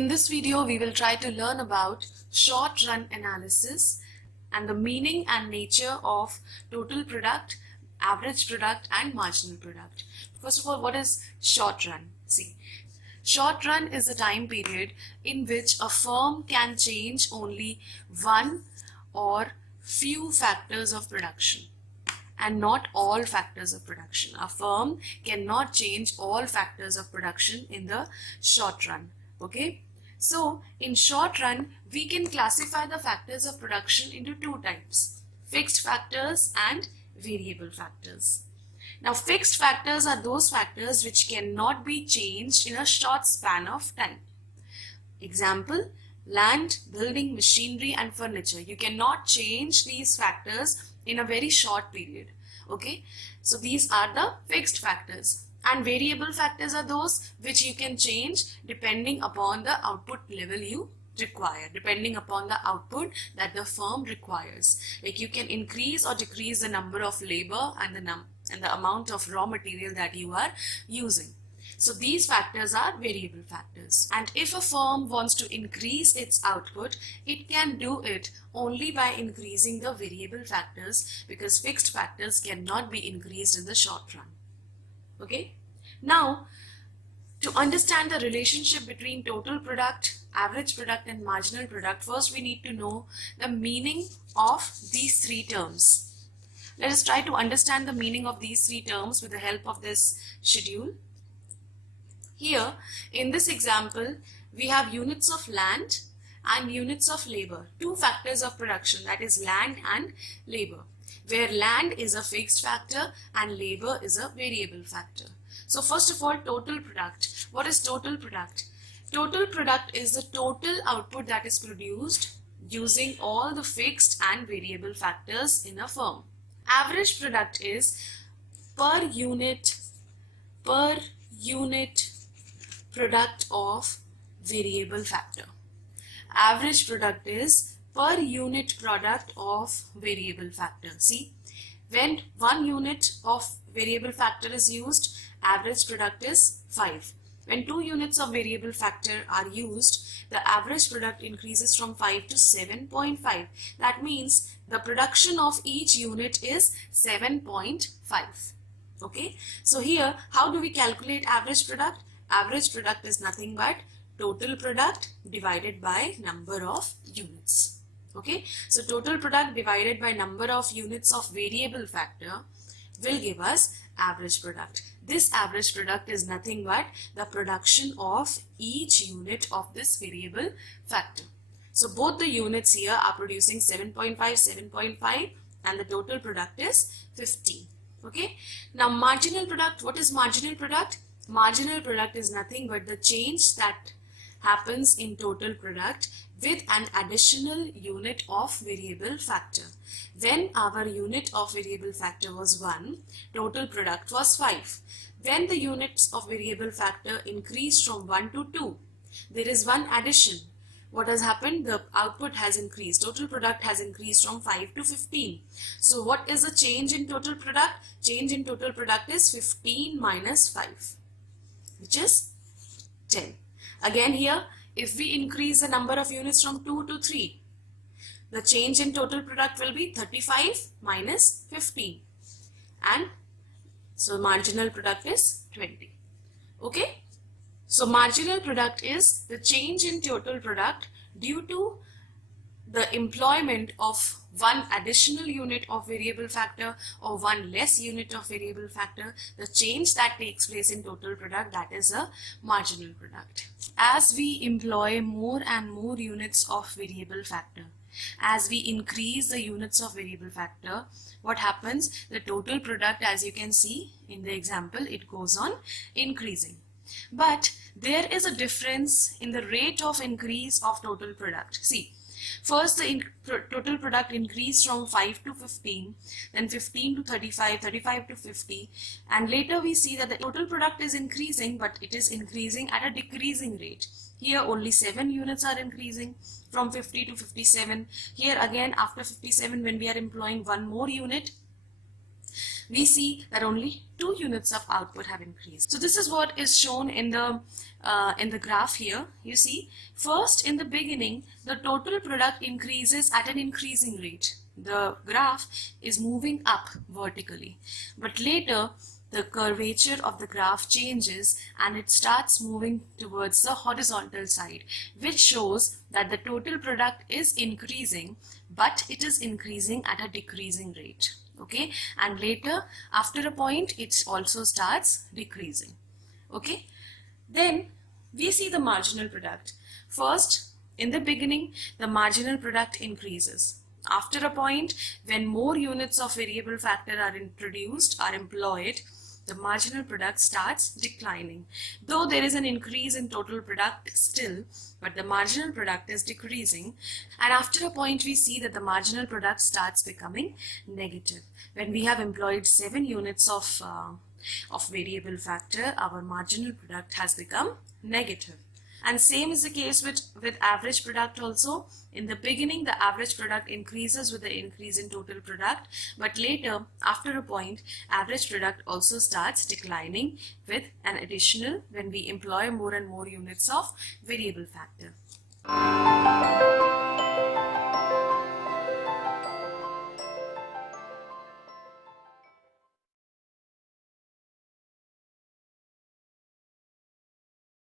In this video, we will try to learn about short run analysis and the meaning and nature of total product, average product and marginal product. First of all, what is short run? See, short run is a time period in which a firm can change only one or few factors of production and not all factors of production. A firm cannot change all factors of production in the short run. Okay, so in short run, we can classify the factors of production into two types: fixed factors and variable factors. Now, fixed factors are those factors which cannot be changed in a short span of time. Example, land, building, machinery and furniture. You cannot change these factors in a very short period. Okay, so these are the fixed factors. And variable factors are those which you can change depending upon the output level you require, depending upon the output that the firm requires. Like you can increase or decrease the number of labor and the amount of raw material that you are using. So these factors are variable factors. And if a firm wants to increase its output, it can do it only by increasing the variable factors, because fixed factors cannot be increased in the short run. Okay, now to understand the relationship between total product, average product and marginal product, first we need to know the meaning of these three terms. Let us try to understand the meaning of these three terms with the help of this schedule. Here in this example, we have units of land and units of labor, two factors of production, that is land and labor, where land is a fixed factor and labor is a variable factor. So first of all, total product. What is total product? Total product is the total output that is produced using all the fixed and variable factors in a firm. Average product is per unit product of variable factor. Average product is per unit product of variable factor. See, when 1 unit of variable factor is used, average product is 5. When 2 units of variable factor are used, the average product increases from 5 to 7.5. That means the production of each unit is 7.5. Okay, so here how do we calculate average product? Average product is nothing but total product divided by number of units. Okay, so total product divided by number of units of variable factor will give us average product. This average product is nothing but the production of each unit of this variable factor. So both the units here are producing 7.5, 7.5 and the total product is 15. Okay, now marginal product. What is marginal product? Marginal product is nothing but the change that happens in total product with an additional unit of variable factor. When our unit of variable factor was 1, total product was 5. When the units of variable factor increased from 1 to 2, there is one addition. What has happened? The output has increased. Total product has increased from 5 to 15. So what is the change in total product? Change in total product is 15 minus 5, which is 10. Again here, if we increase the number of units from 2 to 3, the change in total product will be 35 minus 15. And so marginal product is 20. Okay. So marginal product is the change in total product due to the employment of one additional unit of variable factor or one less unit of variable factor. The change that takes place in total product, that is a marginal product. As we employ more and more units of variable factor, as we increase the units of variable factor, what happens? The total product, as you can see in the example, it goes on increasing. But there is a difference in the rate of increase of total product. See, first the total product increased from 5 to 15, then 15 to 35, 35 to 50, and later we see that the total product is increasing, but it is increasing at a decreasing rate. Here only 7 units are increasing from 50 to 57. Here again after 57, when we are employing one more unit, we see that only 2 units of output have increased. So this is what is shown in the graph here. You see, first in the beginning, the total product increases at an increasing rate. The graph is moving up vertically, but later the curvature of the graph changes and it starts moving towards the horizontal side, which shows that the total product is increasing, but it is increasing at a decreasing rate. Okay, and later after a point it also starts decreasing. Okay, then we see the marginal product. First, in the beginning, the marginal product increases. After a point, when more units of variable factor are introduced, are employed, the marginal product starts declining. Though there is an increase in total product still, but the marginal product is decreasing. And after a point, we see that the marginal product starts becoming negative. When we have employed 7 units of variable factor, our marginal product has become negative. And same is the case with average product also. In the beginning, the average product increases with the increase in total product, but later, after a point, average product also starts declining with an additional when we employ more and more units of variable factor.